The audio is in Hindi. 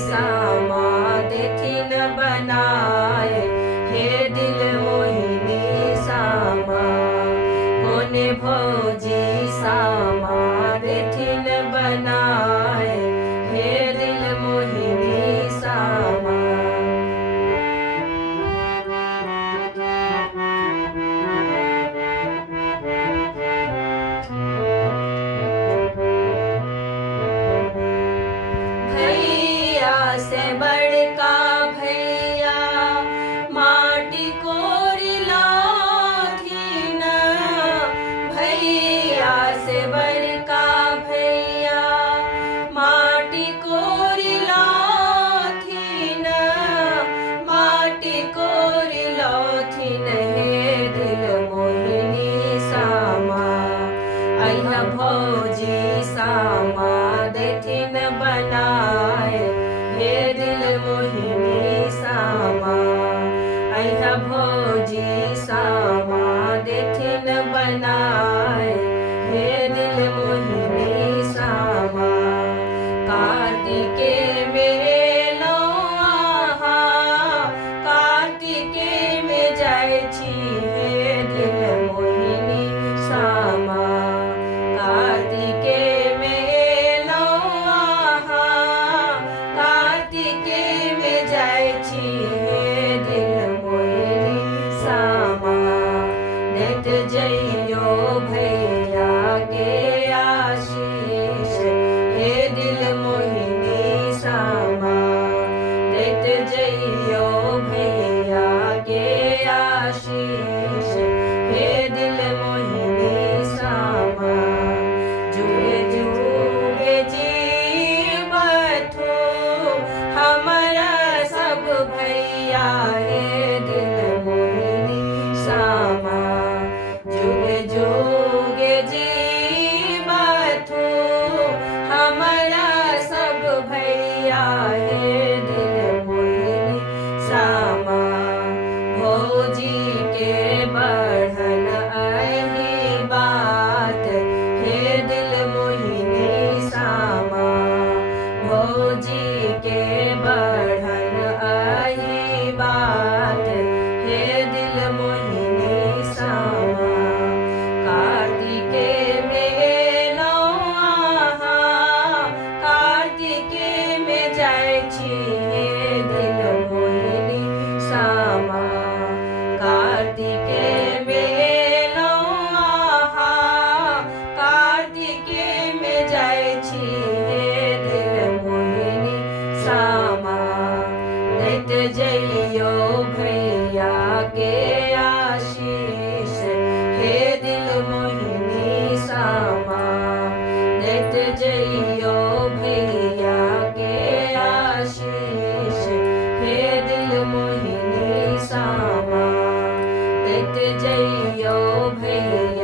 सामा देथिन बनाए, हे दिल मोहिनी सामा। कोने भौजी सामा देथिन बनाए, हे दिल मोहिनी सामा। भैया से बड़का भैया माटी कोरी लाथिन, भैया से बड़का भैया माटी कोरी लाथिन, माटी कोरी लाथिन, हे दिल मोहिनी सामा। अइहा भौजी सामा देथिन बनाए, हे दिल मोहिनी सामा। अइहा भौजी सामा देथिन बनाए, हे दिल मोहिनी सामा। कार्तिके में लौआहा, कार्तिके में जाइ छी, हे दिल मोहिनी सामा। कार्तिके में लौआहा, कार्तिके में जाइ छी, हे दिल मोहिनी सामा। देत जइयो भैया के आशीष, हे दिल मोहिनी सामा। देत जइयो भैया के आशीष, हे दिल मोहिनी सामा। जुगे जुगे जीवथु हमरा सब भैया, हे दिल मोहिनी सामा। जुगे जुगे जीवथु हमरा सब भैया, हे दिल मोहिनी सामा। भौजी के बढ़न अही बात, हे दिल मोहिनी सामा। भौजी के बढ़न अही बात, हे दिल मोहिनी सामा। कार्तिके में लौआहा, कार्तिके में जाइ छी, हे दिल मोहिनी सामा। कार्तिके में लौआहा, कार्तिके में जाइ छी, हे दिल मोहिनी सामा। दैत जइयो भैया के आशीष, हे दिल मोहिनी सामा। दैत जइयो भैया के आशीष, हे दिल मोहिनी सामा। दैत जइयो भैया